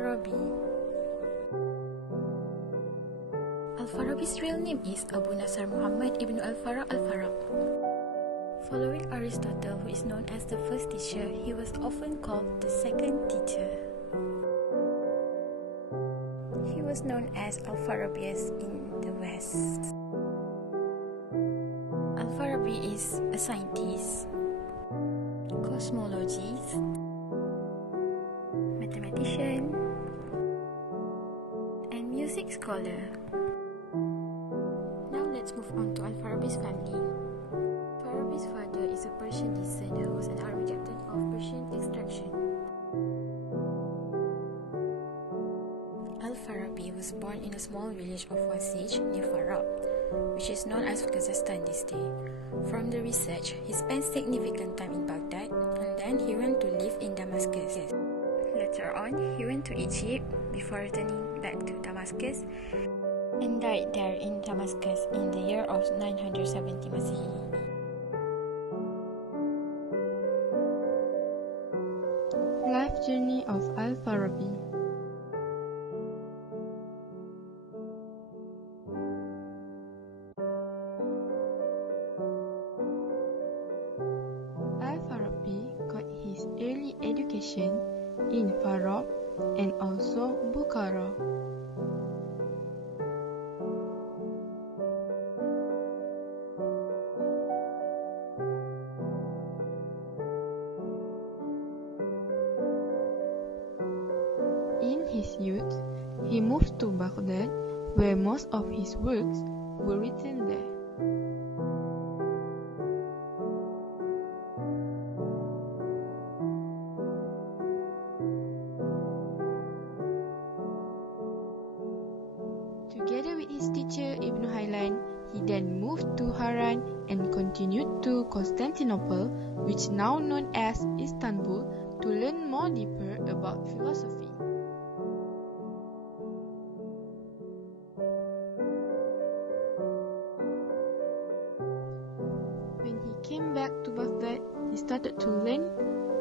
Al-Farabi. Al-Farabi's real name is Abu Nasr Muhammad ibn al-Farah al-Faraq. Following Aristotle, who is known as the first teacher, he was often called the second teacher. He was known as Al-Farabius in the West. Al-Farabi is a scientist, cosmologist, mathematician, and music scholar. Now let's move on to Al-Farabi's family. Farabi's father is a Persian descent who was an army captain of Persian extraction. Al-Farabi was born in a small village of Wasij near Farab, which is known as Kazakhstan this day. From the research, he spent significant time in Baghdad and then he went to live in Damascus. Later on, he went to Egypt before returning back to Damascus and died there in Damascus in the year of 970 Masehi. Life journey of Al-Farabi. Al-Farabi got his early education in Farab and also Bukhara. In his youth, he moved to Baghdad, where most of his works were written there. Together with his teacher Ibn Haylan, he then moved to Haran and continued to Constantinople, which now known as Istanbul, to learn more deeper about philosophy. When he came back to Baghdad, he started to learn,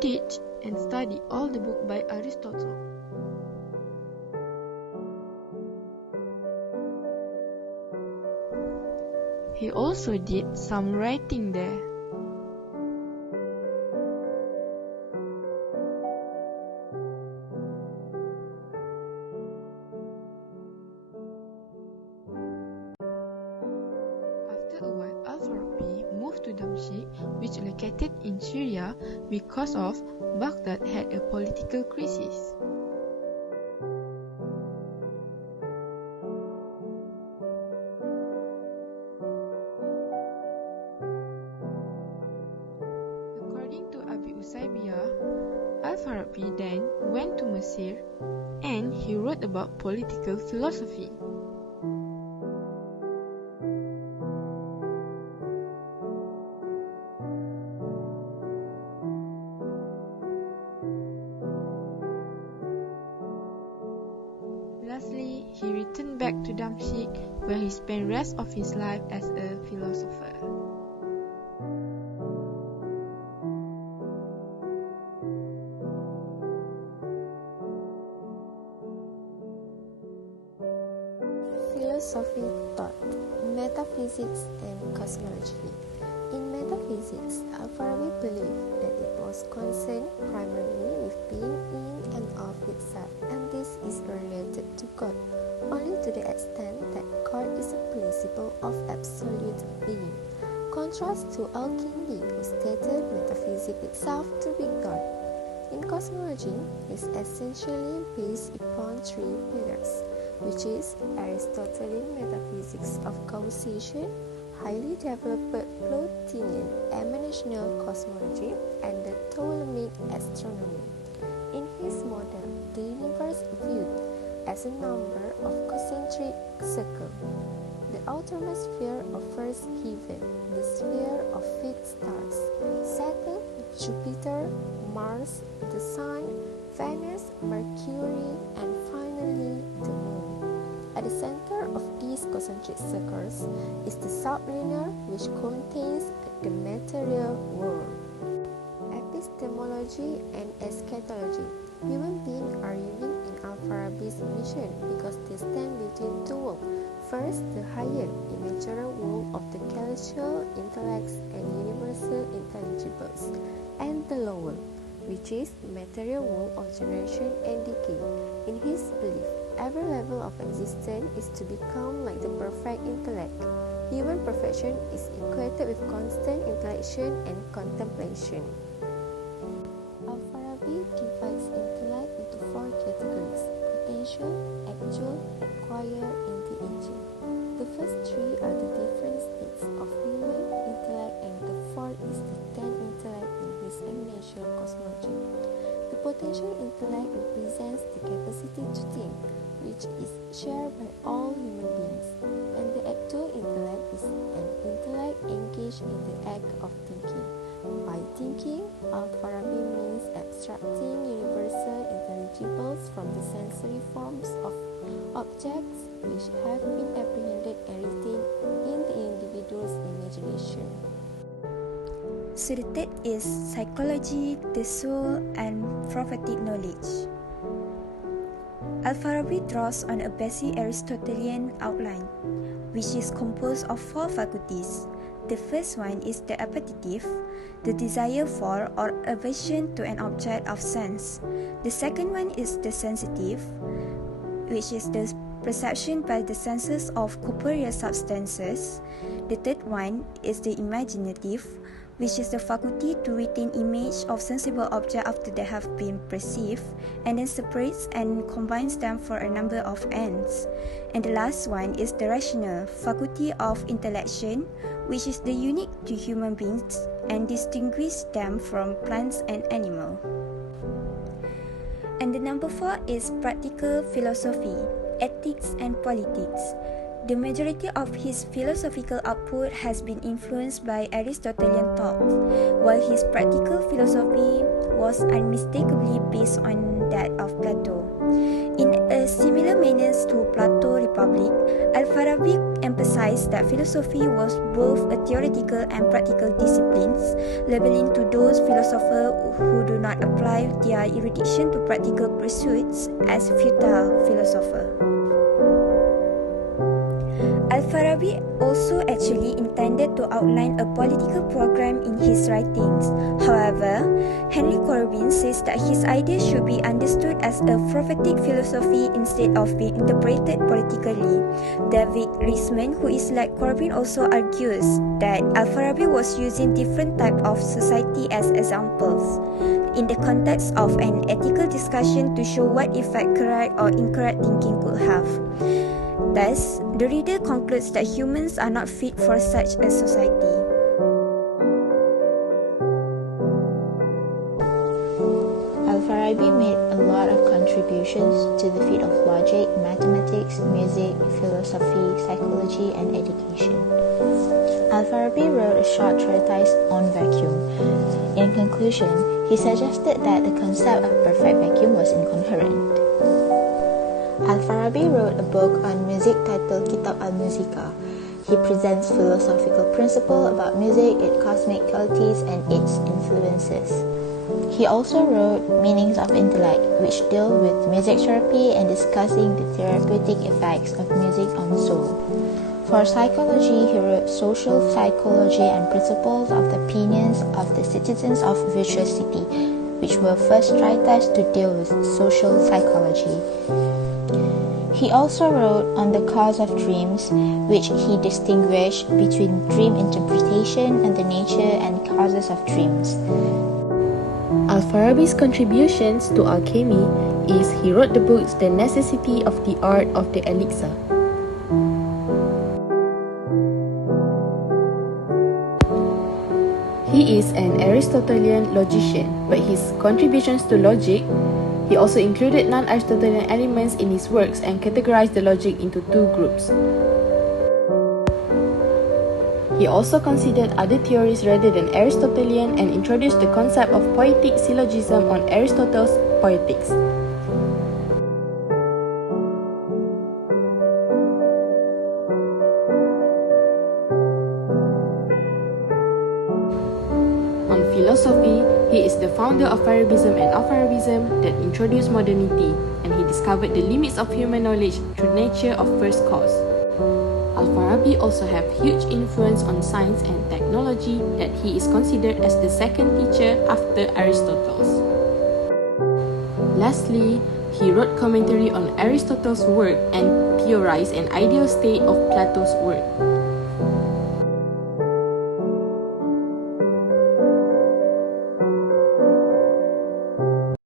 teach, and study all the books by Aristotle. He also did some writing there. After a while, Al-Farabi moved to Damashq, which located in Syria because of Baghdad had a political crisis. Al-Farabi then went to Mesir and he wrote about political philosophy. Lastly, he returned back to Damashq, where he spent the rest of his life as a philosopher. Philosophy taught metaphysics and cosmology. In metaphysics, Al-Farabi believed that it was concerned primarily with being in and of itself, and this is related to God, only to the extent that God is a principle of absolute being. Contrast to Al-Kindi, who stated metaphysics itself to be God. In cosmology, it is essentially based upon three pillars, which is Aristotelian metaphysics of causation, highly developed Plotinian emanational cosmology, and the Ptolemaic astronomy. In his model, the universe viewed as a number of concentric circles. The outermost sphere of first given, the sphere of fixed stars, Saturn, Jupiter, Mars, the Sun, Venus, Mercury, and finally the Moon. At the center of these concentric circles is the sublunar, which contains the material world. Epistemology and eschatology. Human beings are unique in Al-Farabi's mission because they stand between two worlds. First, the higher, immaterial world of the celestial intellects and universal intelligibles, and the lower, which is the material world of generation and decay. In his belief, every level of existence is to become like the perfect intellect. Human perfection is equated with constant intellection and contemplation. Al-Farabi divides intellect into four categories: potential, actual, acquired, and de-aging. The first three are the different states of human intellect, and the fourth is the tenth intellect in his exponential cosmology. The potential intellect represents the capacity to think, which is shared by all human beings, and the actual intellect is an intellect engaged in the act of thinking. By thinking, Al-Farabi means abstracting universal intelligibles from the sensory forms of objects which have been apprehended and retained in the individual's imagination. So the third is psychology, the soul, and prophetic knowledge. Al-Farabi draws on a basic Aristotelian outline, which is composed of four faculties. The first one is the appetitive, the desire for or aversion to an object of sense. The second one is the sensitive, which is the perception by the senses of corporeal substances. The third one is the imaginative, which is the faculty to retain image of sensible object after they have been perceived, and then separates and combines them for a number of ends. And the last one is the rational, faculty of intellection, which is the unique to human beings and distinguish them from plants and animals. And the number 4 is practical philosophy, ethics and politics. The majority of his philosophical output has been influenced by Aristotelian thought, while his practical philosophy was unmistakably based on that of Plato. In a similar manner to Plato's Republic, Al-Farabi emphasized that philosophy was both a theoretical and practical disciplines, labeling to those philosophers who do not apply their erudition to practical pursuits as futile philosophers. Al-Farabi also actually intended to outline a political program in his writings. However, Henry Corbin says that his idea should be understood as a prophetic philosophy instead of being interpreted politically. David Riesman, who is like Corbin, also argues that Al-Farabi was using different types of society as examples in the context of an ethical discussion to show what effect correct or incorrect thinking could have. Thus, the reader concludes that humans are not fit for such a society. Al-Farabi made a lot of contributions to the field of logic, mathematics, music, philosophy, psychology, and education. Al-Farabi wrote a short treatise on vacuum. In conclusion, he suggested that the concept of perfect vacuum was incoherent. Al-Farabi wrote a book on music titled Kitab al-Musika. He presents philosophical principles about music, its cosmic qualities, and its influences. He also wrote Meanings of Intellect, which deal with music therapy and discussing the therapeutic effects of music on the soul. For psychology, he wrote Social Psychology and Principles of the Opinions of the Citizens of Virtuosity, which were first treatises to deal with social psychology. He also wrote on the cause of dreams, which he distinguished between dream interpretation and the nature and causes of dreams. Al-Farabi's contributions to alchemy is he wrote the books The Necessity of the Art of the Elixir. He is an Aristotelian logician, but his contributions to logic, he also included non-Aristotelian elements in his works and categorized the logic into two groups. He also considered other theories rather than Aristotelian and introduced the concept of poetic syllogism on Aristotle's Poetics. On philosophy, he is the founder of Farabism and Al-Farabism that introduced modernity. and he discovered the limits of human knowledge through nature of first cause. Al-Farabi also have huge influence on science and technology that he is considered as the second teacher after Aristotle. Lastly, he wrote commentary on Aristotle's work and theorized an ideal state of Plato's work.